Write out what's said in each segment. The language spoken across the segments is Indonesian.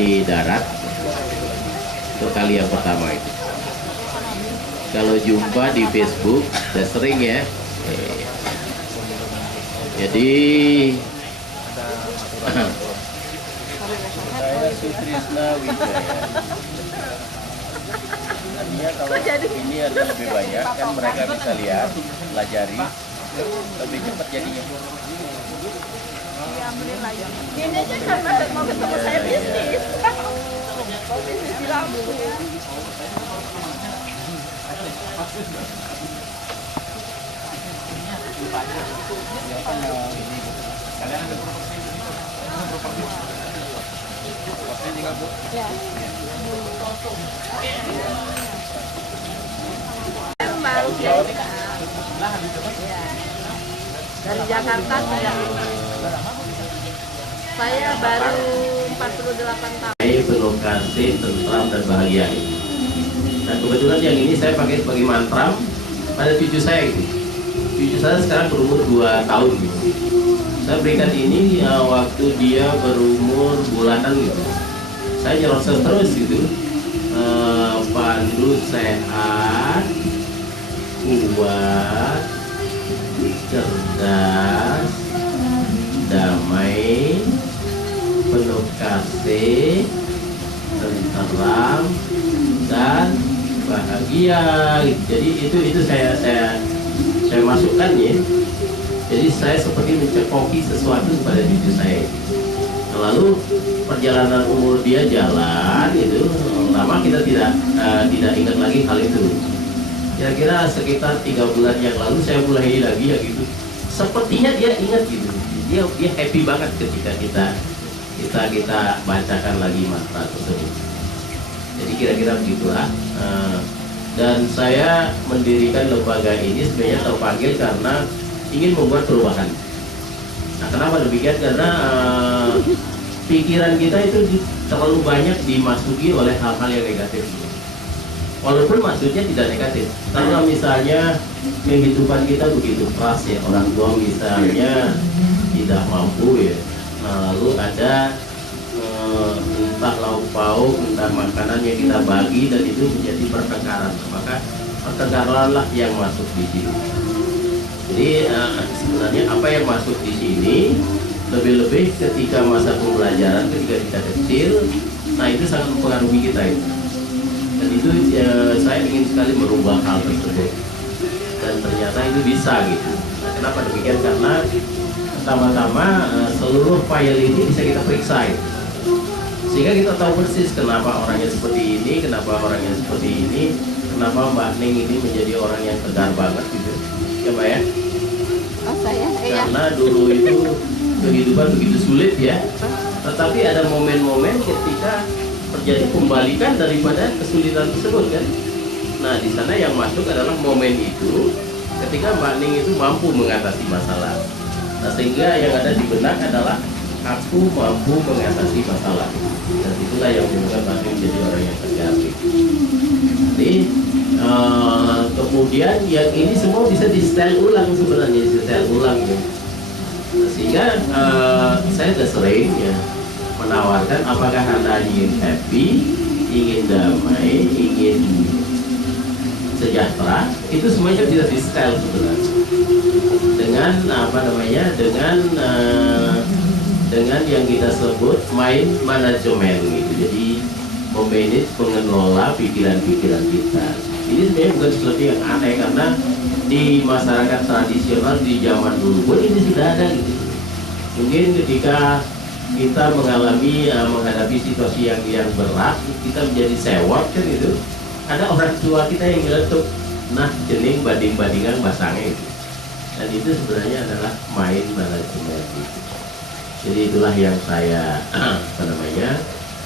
di darat untuk kali yang pertama itu. Kalau jumpa di Facebook sudah sering ya. Jadi saya Sutrisna Wijaya. Artinya kalau ini ada lebih banyak kan mereka bisa lihat, pelajari, lebih cepat jadinya. Ini aja karena mau ketemu saya bisnis. Bisnis di Lampung. Dari Jakarta saya baru 48 tahun. saya penuh kasih, tentram dan bahagia. Dan kebetulan yang ini saya pakai sebagai mantra pada cucu saya gitu. Cucu saya sekarang berumur 2 tahun gitu. Saya berikan ini waktu dia berumur bulanan gitu. Saya nyerocos terus gitu. Pandu sehat, kuat, cerdas, damai, penuh kasih, tentram dan bahagia. Jadi itu saya masukkan ya. Jadi saya seperti mencekoki sesuatu pada cucu saya. Lalu perjalanan umur dia jalan itu lama kita tidak ingat lagi hal itu. Kira-kira sekitar 3 bulan yang lalu saya mulai lagi ya gitu. Sepertinya dia ingat gitu. Dia happy banget ketika kita bacakan lagi mantra tersebut. Jadi kira-kira begitulah. Dan saya mendirikan lembaga ini sebenarnya terpanggil karena ingin membuat perubahan. Nah, kenapa demikian? Karena pikiran kita itu terlalu banyak dimasuki oleh hal-hal yang negatif. Walaupun maksudnya tidak negatif. Karena misalnya kehidupan kita begitu keras ya, orang tua misalnya tidak mampu ya. Nah, lalu ada entah lauk pauk, entah makanan yang kita bagi dan itu menjadi pertengkaran. Maka pertengkaranlah yang masuk di sini. Jadi sebenarnya apa yang masuk di sini lebih-lebih ketika masa pembelajaran, ketika kita kecil, nah itu sangat mempengaruhi kita itu. Dan itu saya ingin sekali merubah hal tersebut. Dan ternyata itu bisa gitu. Nah, kenapa demikian? Karena pertama-tama seluruh file ini bisa kita periksa itu. Sehingga kita tahu persis kenapa orangnya seperti ini, kenapa orangnya seperti ini, kenapa Mbak Ning ini menjadi orang yang tegar banget gitu. Ya Mbak ya? Oh saya, Karena dulu itu kehidupan begitu sulit ya. Tetapi ada momen-momen ketika terjadi pembalikan daripada kesulitan tersebut kan. Nah di sana yang masuk adalah momen itu ketika Mbak Ning itu mampu mengatasi masalah. Nah sehingga yang ada di benak adalah aku mampu mengatasi masalah. Dan itulah yang menyebabkan Mbak Ning menjadi orang yang tegar. Jadi kemudian yang ini semua bisa di setel ulang sebenarnya, di setel ulang gitu. Sehingga saya sudah sering ya menawarkan apakah Anda ingin happy, ingin damai, ingin sejahtera, itu semuanya bisa di setel sebenarnya. Dengan apa namanya? Dengan yang kita sebut mind management gitu. Jadi memanage, mengelola pikiran-pikiran kita. Ini sebenarnya bukan sesuatu yang aneh karena di masyarakat tradisional di zaman dulu pun ini sudah ada gitu. Mungkin ketika kita menghadapi situasi yang berat, kita menjadi sewot kan itu. Ada orang tua kita yang nyeletuk, nah jening banding-bandingan basangnya itu. Dan itu sebenarnya adalah mind management gitu. Jadi itulah yang saya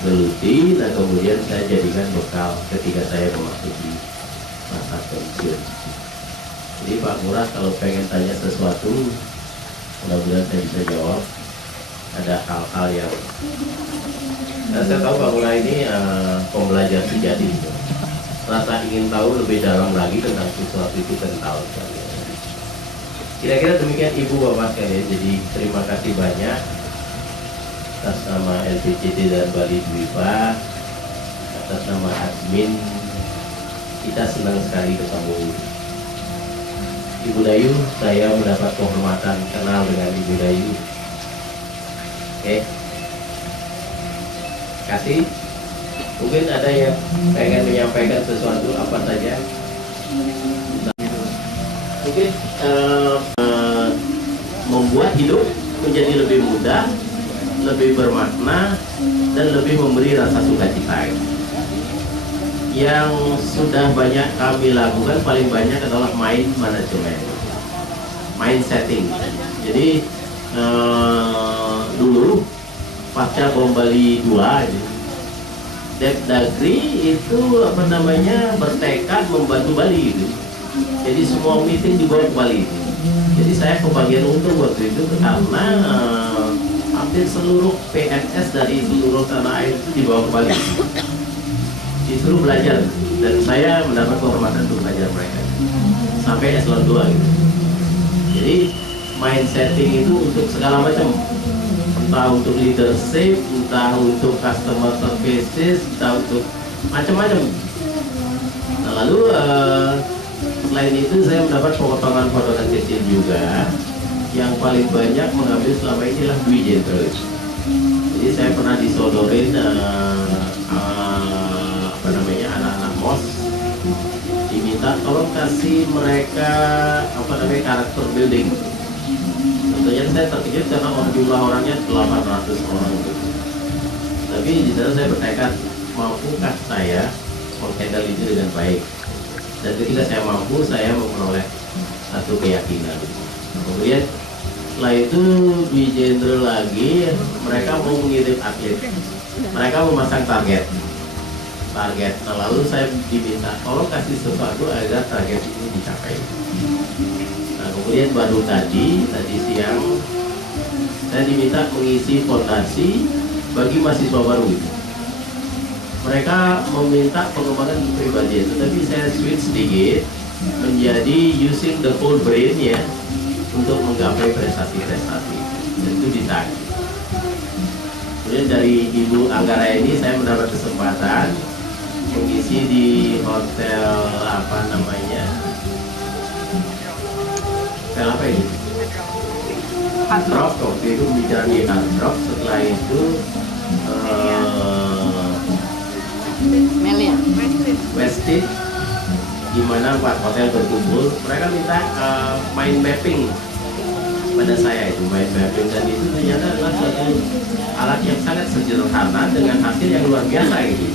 geluti dan kemudian saya jadikan bekal ketika saya memasuki masa pensiun. Jadi Pak Murad kalau pengen tanya sesuatu, mudah-mudahan saya bisa jawab. Ada hal-hal yang saya tahu Pak Murad ini pembelajar sejati. Rasa ingin tahu lebih dalam lagi tentang sesuatu itu kental sekali. Kira-kira demikian Ibu Bapak sekalian. Jadi terima kasih banyak. atas nama LPCT dan Bali Dwipa, atas nama admin, kita senang sekali ketemu Ibu Dayu. Saya mendapat kehormatan kenal dengan Ibu Dayu. Oke, kasih. Mungkin ada yang pengen menyampaikan sesuatu apa saja. Mungkin membuat hidup menjadi lebih mudah, lebih bermakna, dan lebih memberi rasa sukacita. Yang sudah banyak kami lakukan paling banyak adalah mind management, mind setting. Jadi dulu pasca bom Bali 2, Depdagri itu bertekad membantu Bali itu. Jadi semua meeting dibawa ke Bali. Jadi saya kebagian untung waktu itu karena hampir seluruh PNS dari seluruh tanah air itu dibawa ke Bali. Disuruh belajar dan saya mendapat kehormatan untuk belajar mereka sampai eselon 2 gitu. Jadi mind setting itu untuk segala macam, entah untuk leadership, entah untuk customer services, entah untuk macam-macam. Nah, lalu selain itu saya mendapat potongan-potongan kecil juga. Yang paling banyak mengambil selama ini adalah Dwi Jenderal. Jadi saya pernah disodorin anak-anak MOS, diminta tolong kasih mereka karakter building. Tentunya saya terkejut karena jumlah orangnya 800 orang gitu. Tapi di sana saya bertekad, mampukah saya menghandle itu dengan baik. Dan ketika saya mampu, saya memperoleh satu keyakinan. Kemudian setelah itu di Jenderal lagi, mereka mau mengirim atlet, mereka memasang target. Nah, lalu saya diminta tolong kasih sesuatu agar target ini dicapai. Nah, kemudian baru tadi siang saya diminta mengisi fondasi bagi mahasiswa baru itu. Mereka meminta pengembangan pribadi, tetapi saya switch sedikit menjadi using the whole brain ya untuk menggapai prestasi-prestasi. Dan itu ditanya. Kemudian dari Ibu Anggara ini saya mendapat kesempatan mengisi di hotel hotel apa ini? Hard Rock. Waktu itu bicara di Hard Rock. Setelah itu Melia Westin, di mana 4 hotel berkumpul. Mereka minta mind mapping pada saya, itu mind mapping, dan itu ternyata adalah suatu alat yang sangat sederhana dengan hasil yang luar biasa gitu.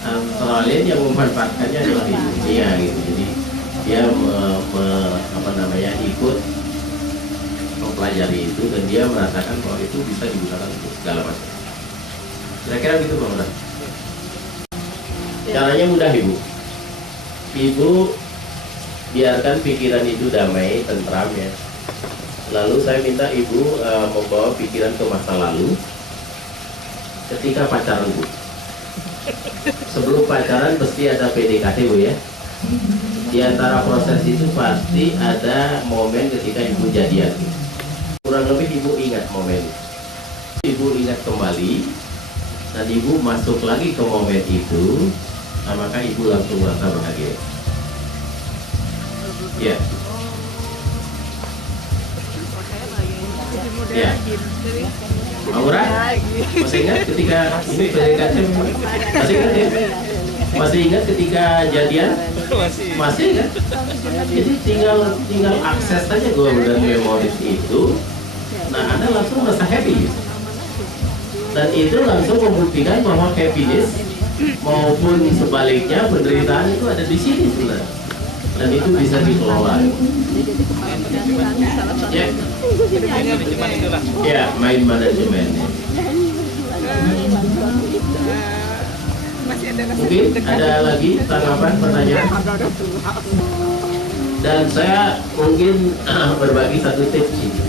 Antara lain yang memanfaatkannya adalah dia gitu. Jadi dia ikut mempelajari itu dan dia merasakan bahwa itu bisa digunakan untuk segala macam. Kira-kira gitu Bang Mudah. Caranya mudah Ibu. Ibu biarkan pikiran itu damai, tentram ya. Lalu saya minta Ibu membawa pikiran ke masa lalu ketika pacaran Bu. Sebelum pacaran pasti ada PDKT Bu ya. Di antara proses itu pasti ada momen ketika Ibu jadian. Kurang lebih Ibu ingat momen. Ibu ingat kembali dan Ibu masuk lagi ke momen itu. Nah, maka Ibu langsung merasa bahagia. Ya. Ya. Aura, masih ingat ketika ini PDKT? Masih ingat ya? Masih ingat ketika jadian? Masih kan? Jadi tinggal akses saja Google dan memories itu. Nah, Anda langsung merasa happy. Dan itu langsung membuktikan bahwa happiness maupun sebaliknya penderitaan itu ada di sini sebenarnya. Dan itu bisa dikelola. Ya. Ya, mind management. Mungkin ada lagi tanggapan, pertanyaan? Dan saya mungkin berbagi satu tips ini.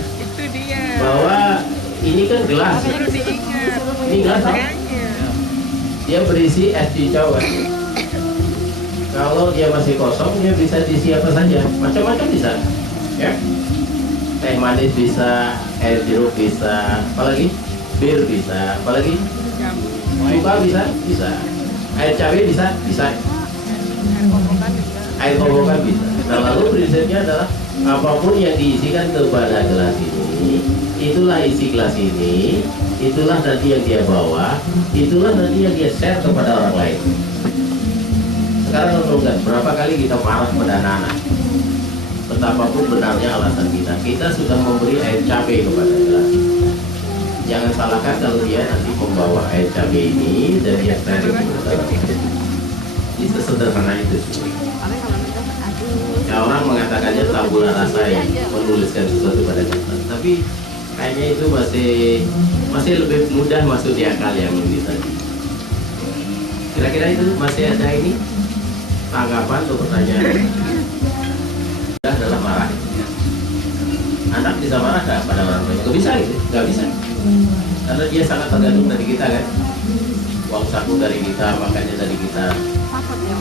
Bahwa ini kan gelas. Ini gelas apa? Dia berisi es hijau kan? Kalau dia masih kosong, dia bisa diisi apa saja, macam-macam bisa, ya. Teh manis bisa, air jeruk bisa, apalagi Bir bisa, apalagi suka bisa, bisa. Air cabai bisa, bisa. Air kobokan bisa. Nah lalu prinsipnya adalah apapun yang diisikan kepada gelas ini, itulah isi gelas ini, itulah nanti yang dia bawa, itulah nanti yang dia share kepada orang lain. Sekarang renungkan, berapa kali kita marah pada anak-anak? Betapapun benarnya alasan kita sudah memberi air cabai kepada gelas. Jangan salahkan kalau dia nanti membawa air cabai ini dan dia share itu sederhana itu. Ya, orang mengatakannya tabula rasa ya, menuliskan sesuatu pada kertas. Tapi kayaknya itu masih lebih mudah masuk di akal yang ini tadi. Kira-kira itu masih ada ini tanggapan atau pertanyaan? Sudah adalah marah. Anak bisa marah nggak pada orang tuanya? Nggak bisa gitu, nggak bisa. Karena dia sangat tergantung dari kita kan. Uang saku dari kita, makannya dari kita.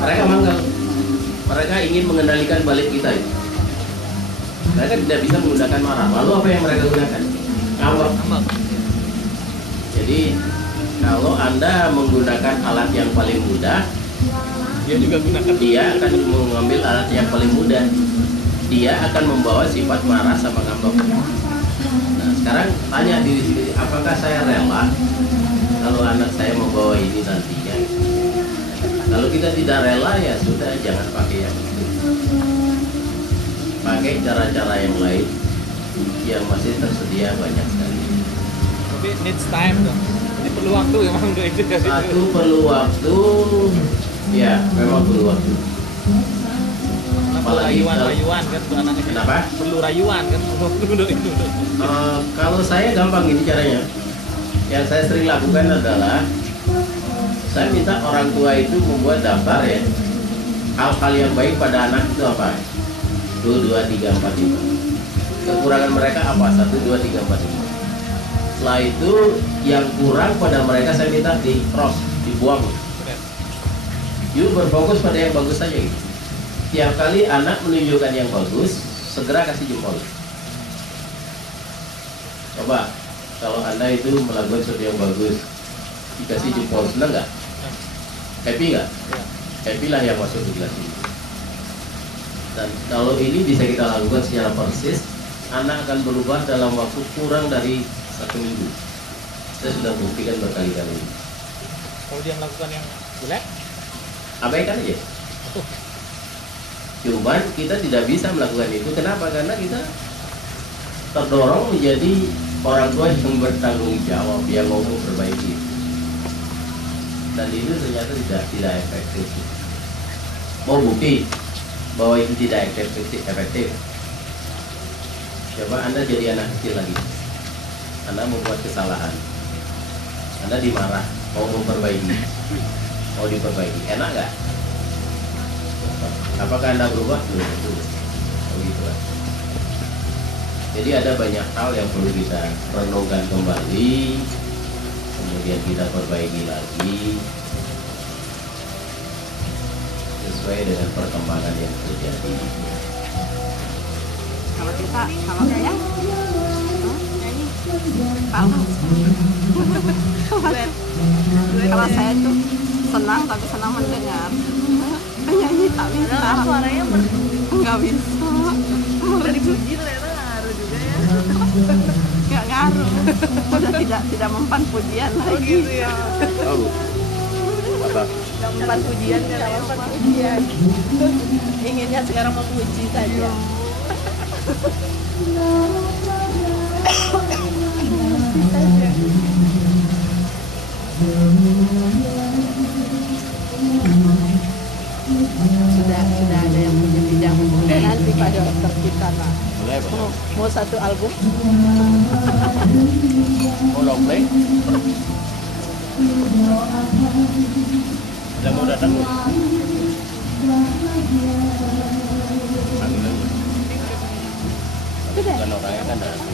Mereka manggal. Mereka ingin mengendalikan balik kita itu. Mereka tidak bisa menggunakan marah. Lalu apa yang mereka gunakan? Ngambek. Jadi kalau Anda menggunakan alat yang paling mudah, dia akan mengambil alat yang paling mudah. Dia akan membawa sifat marah sama ngambek. Nah sekarang tanya diri sendiri, apakah saya rela kalau anak saya membawa ini nantinya? Kalau kita tidak rela ya sudah, jangan pakai yang itu. Pakai cara-cara yang lain yang masih tersedia banyak sekali. Tapi needs time dong. Ini perlu waktu memang untuk itu. Satu perlu waktu, ya memang perlu waktu. Apalagi rayuan kan untuk anak kecil. Kenapa? Perlu rayuan kan untuk itu. Kalau saya gampang ini caranya. Yang saya sering lakukan adalah saya minta orang tua itu membuat daftar ya, hal-hal yang baik pada anak itu apa? 1, 2, 3, 4, 5. Kekurangan mereka apa? 1, 2, 3, 4, 5. Setelah itu yang kurang pada mereka saya minta di cross, dibuang. Yuk berfokus pada yang bagus saja gitu. Tiap kali anak menunjukkan yang bagus, segera kasih jempol. Coba kalau Anda itu melakukan sesuatu yang bagus, dikasih jempol, senang nggak? Happy nggak? Happy lah yang masuk di kelas ini. Dan kalau ini bisa kita lakukan secara persis, anak akan berubah dalam waktu kurang dari 1 minggu. Saya sudah buktikan berkali-kali. Kalau dia melakukan yang jelek, abaikan aja. Cuman kita tidak bisa melakukan itu. Kenapa? Karena kita terdorong menjadi orang tua yang bertanggung jawab, yang mau memperbaiki. Dan itu ternyata tidak efektif. Mau bukti bahwa itu tidak efektif. Coba Anda jadi anak kecil lagi. Anda membuat kesalahan. Anda dimarah, mau memperbaiki. Mau diperbaiki. Enak nggak? Apakah Anda berubah? Belum tentu. Begitu lah. Jadi ada banyak hal yang perlu kita renungkan kembali, kemudian kita perbaiki lagi sesuai dengan perkembangan yang terjadi. Kalau saya kalau saya tuh senang tapi senang mendengar. Penyanyi tak bisa. Suaranya nggak bisa. Udah dipuji ternyata ngaruh juga ya. Nggak ngaruh. Udah tidak mempan pujian lagi. Oh gitu ya. Oh, apa? Nggak mempan pujian kan? Nggak mempan pujian. Inginnya sekarang memuji saja. Sudah ada yang punya bidang nanti pada dokter kita lah. Mau satu album? Mau long play? Ada mau datang belum? Bukan orangnya kan datang.